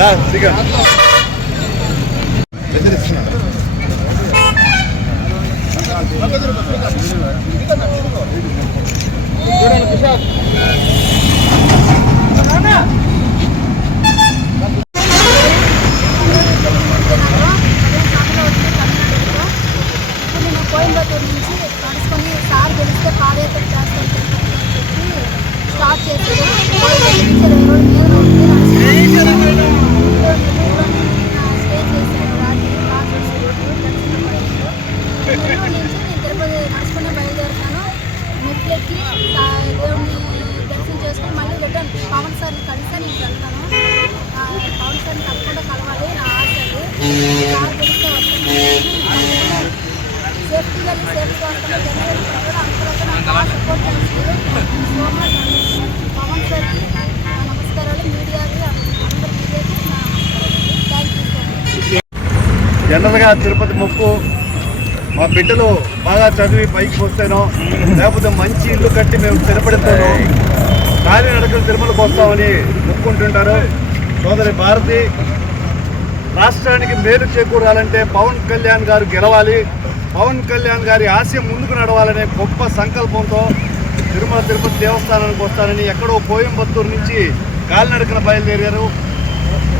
రా జనరల్గా తిరుపతి మొక్కు మా బిడ్డలు బాగా చదివి పైకి వస్తేనో లేకపోతే మంచి ఇల్లు కట్టి మేము స్థిరపడితేనో కాలినడకలు తిరుమలకు వస్తామని మొక్కుంటుంటారు. సోదరి భారతి రాష్ట్రానికి మేలు చేకూరాలంటే పవన్ కళ్యాణ్ గారు గెలవాలి. పవన్ కళ్యాణ్ గారి ఆశయం ముందుకు నడవాలనే గొప్ప సంకల్పంతో తిరుమల తిరుపతి దేవస్థానానికి వస్తానని ఎక్కడో కోయంబత్తూరు నుంచి కాలినడకన బయలుదేరారు.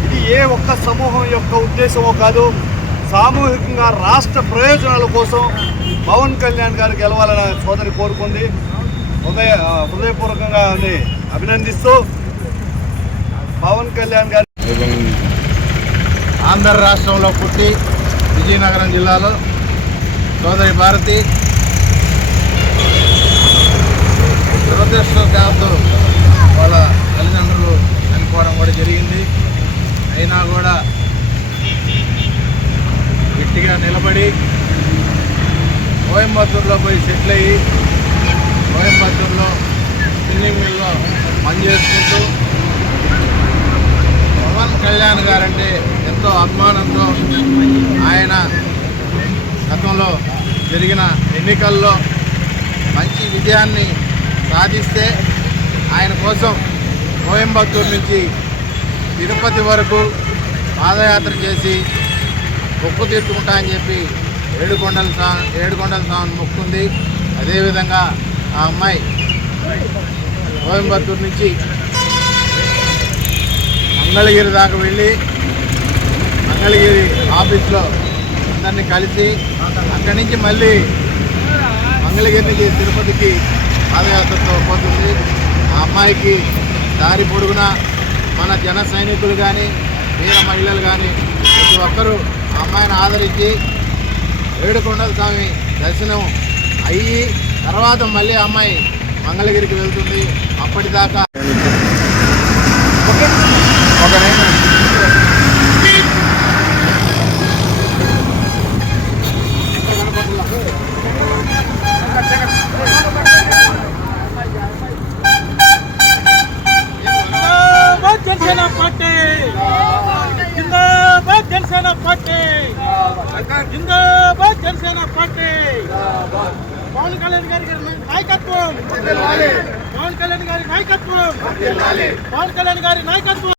ఇది ఏ ఒక్క సమూహం యొక్క ఉద్దేశమో కాదు సామూహికంగా రాష్ట్ర ప్రయోజనాల కోసం పవన్ కళ్యాణ్ గారు గెలవాలని సోదరి కోరుకుంది. హృదయ హృదయపూర్వకంగా అభినందిస్తూ పవన్ కళ్యాణ్ గారు ఆంధ్ర రాష్ట్రంలో పుట్టి విజయనగరం జిల్లాలో సోదరి భారతి. దురదృష్టవశాత్తు వాళ్ళ తల్లిదండ్రులు చనిపోవడం కూడా జరిగింది. అయినా కూడా గట్టిగా నిలబడి కోయంబత్తూరులో పోయి సెటిల్ అయ్యి కోయంబత్తూరులో స్పిన్నింగ్ మిల్లో పనిచేసుకుంటూ పవన్ కళ్యాణ్ గారంటే ఎంతో అభిమానంతో ఆయన గతంలో జరిగిన ఎన్నికల్లో మంచి విజయాన్ని సాధిస్తే ఆయన కోసం కోయంబత్తూరు నుంచి తిరుపతి వరకు పాదయాత్ర చేసి మొక్కు తీర్చుకుంటా అని చెప్పి ఏడుకొండల సా ఏడుకొండల స్వామి మొక్కుంది. అదేవిధంగా ఆ అమ్మాయి కోయంబత్తూరు నుంచి మంగళగిరి దాకా వెళ్ళి మంగళగిరి ఆఫీస్లో అందరినీ కలిసి అక్కడి నుంచి మళ్ళీ మంగళగిరి నుంచి తిరుపతికి పాదయాత్రతో పోతుంది. ఆ అమ్మాయికి దారి పొడుగున మన జన సైనికులు కానీ వీర మహిళలు కానీ ప్రతి ఒక్కరూ ఆ అమ్మాయిని ఆదరించి ఏడుకొండల స్వామి దర్శనం అయ్యి తర్వాత మళ్ళీ అమ్మాయి మంగళగిరికి వెళ్తుంది. అప్పటిదాకా జిందాబాద్ జనసేన పార్టీ. పవన్ కళ్యాణ్ గారి నాయకత్వం. పవన్ కళ్యాణ్ గారి నాయకత్వం. పవన్ కళ్యాణ్ గారి నాయకత్వం.